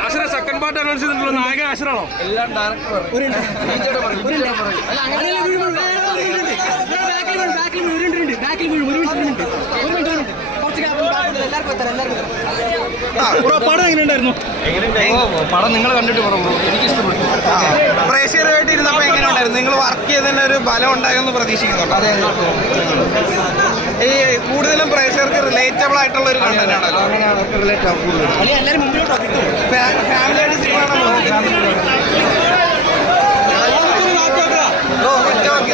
Ashwara second part announce ചെയ്തിട്ടുള്ള നായകൻ ആശ്രാണോ എല്ലാം പടം എങ്ങനെയുണ്ടായിരുന്നു? പടം നിങ്ങൾ കണ്ടിട്ട് പറഞ്ഞു എനിക്ക് ഇഷ്ടപ്പെട്ടു പ്രേക്ഷകരുമായിട്ട് ഇരുന്നപ്പോൾ എങ്ങനെ ഉണ്ടായിരുന്നു നിങ്ങൾ വർക്ക് ചെയ്തതിന്റെ ഒരു ഫലം ഉണ്ടാകുമെന്ന് പ്രതീക്ഷിക്കുന്നുണ്ടോ. അതെ ഈ കൂടുതലും പ്രേക്ഷകർക്ക് റിലേറ്റബിൾ ആയിട്ടുള്ള ഒരു കണ്ടന്റ് ആണല്ലോ. അങ്ങനെ അവർക്ക് റിലേറ്റ് ആവും ഫാമിലി ആയിട്ട് സിനിമ ബ്രോ ഒറ്റ വാക്കി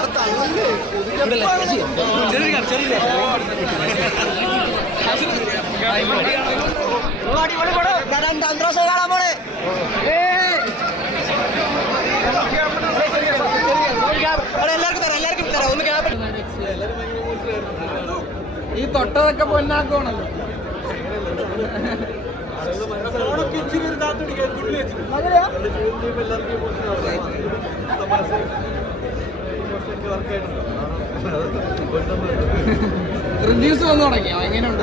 നിർത്താൻ എന്തെങ്കിലും പറ ബ്രോ ഈ തൊട്ടതൊക്കെ പൊന്നാക്കുവാണല്ലോ. റിവ്യൂസ് വന്നു തുടങ്ങിയോ എങ്ങനെയുണ്ട്?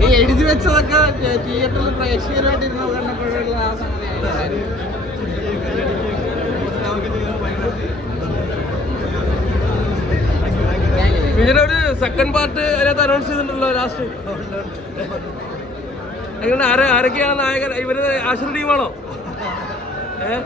ഈ എഴുതി വെച്ചതൊക്കെ തിയേറ്ററിൽ പ്രേക്ഷകരുമായിട്ട് ഇരുന്ന് കണ്ടപ്പോഴുള്ള ആ സംഗതി ഇതിന്റെ ഒരു സെക്കൻഡ് പാർട്ട് അതിനകത്ത് അനൗൺസ് ചെയ്തിട്ടുണ്ടല്ലോ ലാസ്റ്റ് എങ്ങനെ ആരെ ആരൊക്കെയാണ് നായകൻ? ഇവർ ആശ്ര ടീമാണോ? ഏഹ്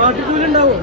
പാട്ടിക്കൂലുണ്ടാവോ.